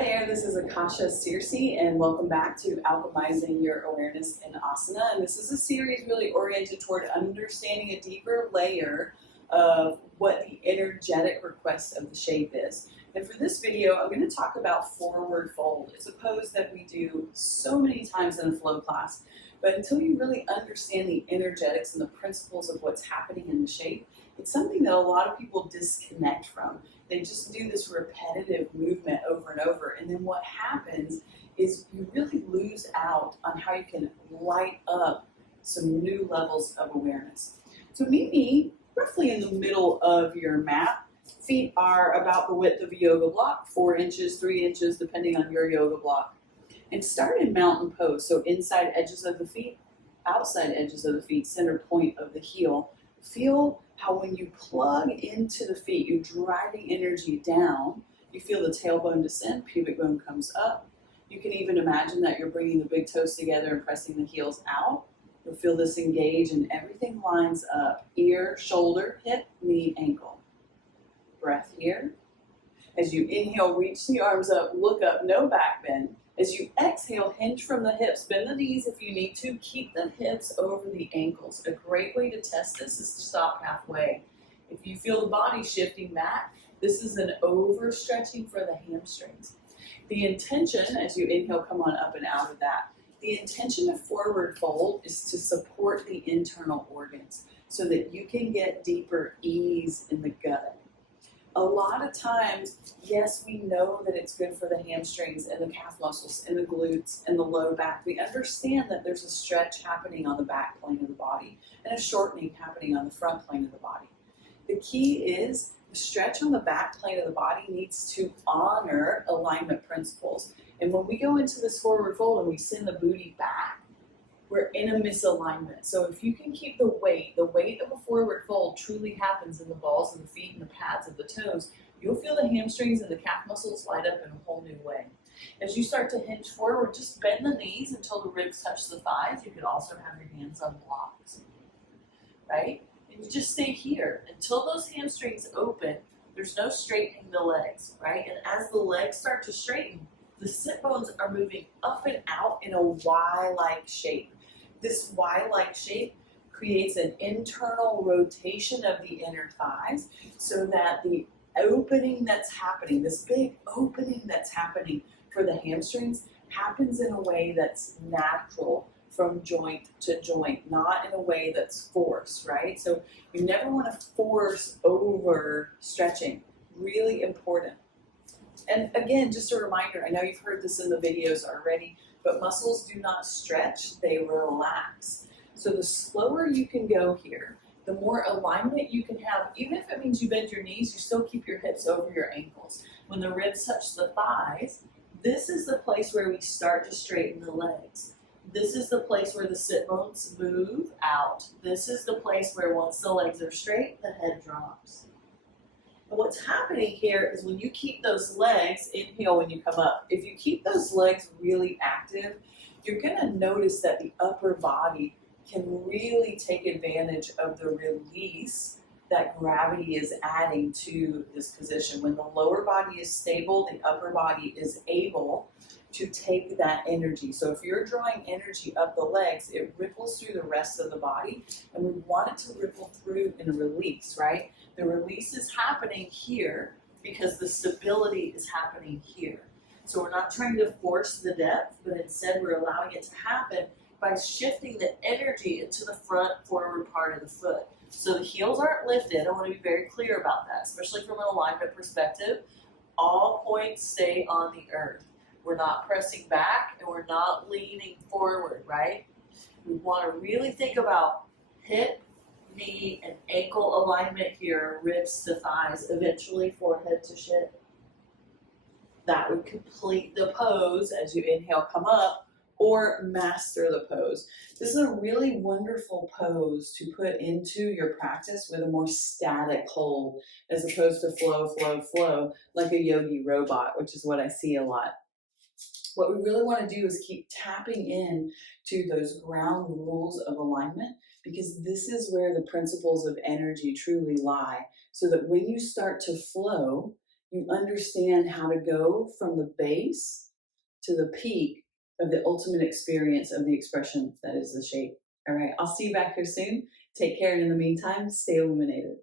Hi there, this is Akasha Searcy, and welcome back to Alchemizing Your Awareness in Asana. And this is a series really oriented toward understanding a deeper layer of what the energetic request of the shape is. And for this video, I'm going to talk about forward fold. It's a pose that we do so many times in a flow class, but until you really understand the energetics and the principles of what's happening in the shape, it's something that a lot of people disconnect from. They just do this repetitive movement over and over, and then what happens is you really lose out on how you can light up some new levels of awareness. So meet me roughly in the middle of your mat. Feet are about the width of a yoga block, 4 inches, 3 inches, depending on your yoga block. And start in mountain pose, so inside edges of the feet, outside edges of the feet, center point of the heel. Feel how when you plug into the feet, you're driving energy down. You feel the tailbone descend, pubic bone comes up. You can even imagine that you're bringing the big toes together and pressing the heels out. You'll feel this engage and everything lines up. Ear, shoulder, hip, knee, ankle. Breath here. As you inhale, reach the arms up, look up, no back bend. As you exhale, hinge from the hips, bend the knees if you need to, keep the hips over the ankles. A great way to test this is to stop halfway. If you feel the body shifting back, this is an overstretching for the hamstrings. The intention, as you inhale, come on up and out of that. The intention of forward fold is to support the internal organs so that you can get deeper ease in the gut. A lot of times, yes, we know that it's good for the hamstrings and the calf muscles and the glutes and the low back. We understand that there's a stretch happening on the back plane of the body and a shortening happening on the front plane of the body. The key is the stretch on the back plane of the body needs to honor alignment principles. And when we go into this forward fold and we send the booty back, we're in a misalignment. So if you can keep the weight of a forward fold truly happens in the balls of the feet and the pads of the toes, you'll feel the hamstrings and the calf muscles light up in a whole new way. As you start to hinge forward, just bend the knees until the ribs touch the thighs. You can also have your hands on blocks, right? And you just stay here until those hamstrings open. There's no straightening the legs, right? And as the legs start to straighten, the sit bones are moving up and out in a Y-like shape. This Y-like shape creates an internal rotation of the inner thighs so that the opening that's happening, this big opening that's happening for the hamstrings, happens in a way that's natural from joint to joint, not in a way that's forced, right? So you never want to force over stretching. Really important. And again, just a reminder, I know you've heard this in the videos already, but muscles do not stretch, they relax. So the slower you can go here, the more alignment you can have. Even if it means you bend your knees, you still keep your hips over your ankles. When the ribs touch the thighs, this is the place where we start to straighten the legs. This is the place where the sit bones move out. This is the place where once the legs are straight, the head drops. And what's happening here is when you keep those legs, inhale when you come up, if you keep those legs really active, you're going to notice that the upper body can really take advantage of the release that gravity is adding to this position. When the lower body is stable, the upper body is able to take that energy. So if you're drawing energy up the legs, it ripples through the rest of the body, and we want it to ripple through in a release, right? The release is happening here because the stability is happening here. So we're not trying to force the depth, but instead we're allowing it to happen by shifting the energy into the front forward part of the foot. So the heels aren't lifted. I want to be very clear about that, especially from an alignment perspective. All points stay on the earth. We're not pressing back and we're not leaning forward, right? We want to really think about hip, knee, and ankle alignment here, ribs to thighs, eventually forehead to shin. That would complete the pose as you inhale, come up, or master the pose. This is a really wonderful pose to put into your practice with a more static hold as opposed to flow, flow, flow, like a yogi robot, which is what I see a lot. What we really want to do is keep tapping in to those ground rules of alignment, because this is where the principles of energy truly lie, so that when you start to flow, you understand how to go from the base to the peak of the ultimate experience of the expression that is the shape. All right, I'll see you back here soon. Take care, and in the meantime, stay illuminated.